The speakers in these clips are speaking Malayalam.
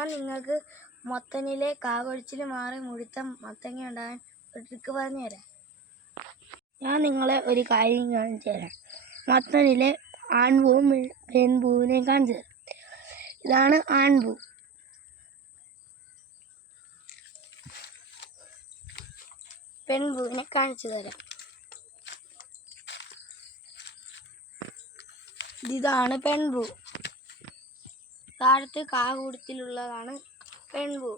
ഞാൻ നിങ്ങൾക്ക് മത്തനിലെ കാകൊഴിച്ചിൽ മാറി മുഴുത്ത മത്തങ്ങ ഉണ്ടാകാൻ ഒരു ട്രിക്ക് പറഞ്ഞു തരാം. ഞാൻ നിങ്ങളെ ഒരു കാര്യം കാണിച്ചു തരാം. മത്തനിലെ ആൺപൂവും പെൺപൂവിനെയും കാണിച്ചു തരാം. ഇതാണ് ആൺപൂ. പെൺപൂവിനെ കാണിച്ചു തരാം. ഇതാണ് പെൺപൂ. താഴത്ത് കാകൂടത്തിലുള്ളതാണ് പെൺപൂ.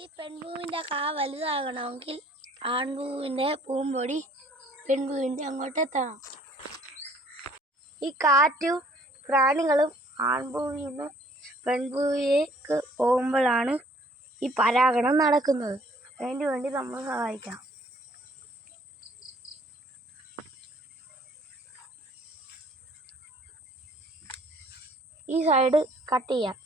ഈ പെൺപൂവിൻ്റെ കാ വലുതാകണമെങ്കിൽ ആൺപൂവിൻ്റെ പൂമ്പൊടി പെൺപൂവിൻ്റെ അങ്ങോട്ട് എത്തണം. ഈ കാറ്റും പ്രാണികളും ആൺപൂവിൽ നിന്ന് പെൺപൂവിലേക്ക് പോകുമ്പോഴാണ് ഈ പരാഗണം നടക്കുന്നത്. അതിന് വേണ്ടി നമ്മൾ സഹായിക്കാം. ഈ സൈഡ് കട്ട് ചെയ്യാം.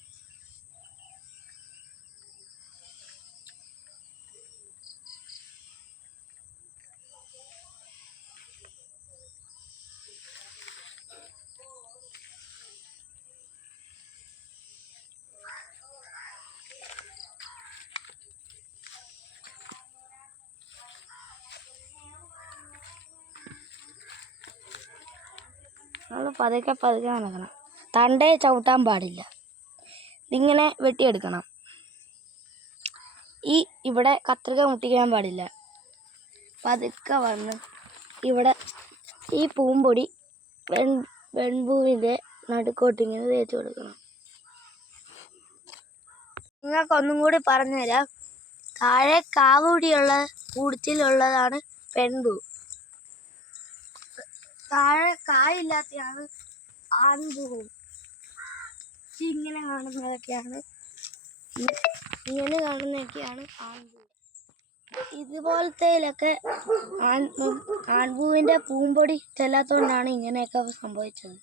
നമ്മൾ പതുക്കെ നടക്കണം. തണ്ടേ ചവിട്ടാൻ പാടില്ല. ഇതിങ്ങനെ വെട്ടിയെടുക്കണം. ഇവിടെ കത്രിക മുട്ടിക്കാൻ പാടില്ല. പതുക്കെ വന്ന് ഇവിടെ ഈ പൂമ്പൊടി പെൺപൂവിൻ്റെ നടുക്കോട്ടിങ്ങനെ തേച്ച് കൊടുക്കണം. നിങ്ങൾക്കൊന്നും കൂടി പറഞ്ഞു തരാം. താഴെ കൂടത്തിലുള്ളതാണ് പെൺപൂ. താഴെ കായില്ലാത്തതാണ് ആൺപൂവ്. ഇങ്ങനെ കാണുന്നതൊക്കെയാണ് ആൺപൂ. ഇതുപോലത്തേലൊക്കെ ആൺപൂവിൻ്റെ പൂമ്പൊടി ചെല്ലാത്തതുകൊണ്ടാണ് ഇങ്ങനെയൊക്കെ സംഭവിച്ചത്.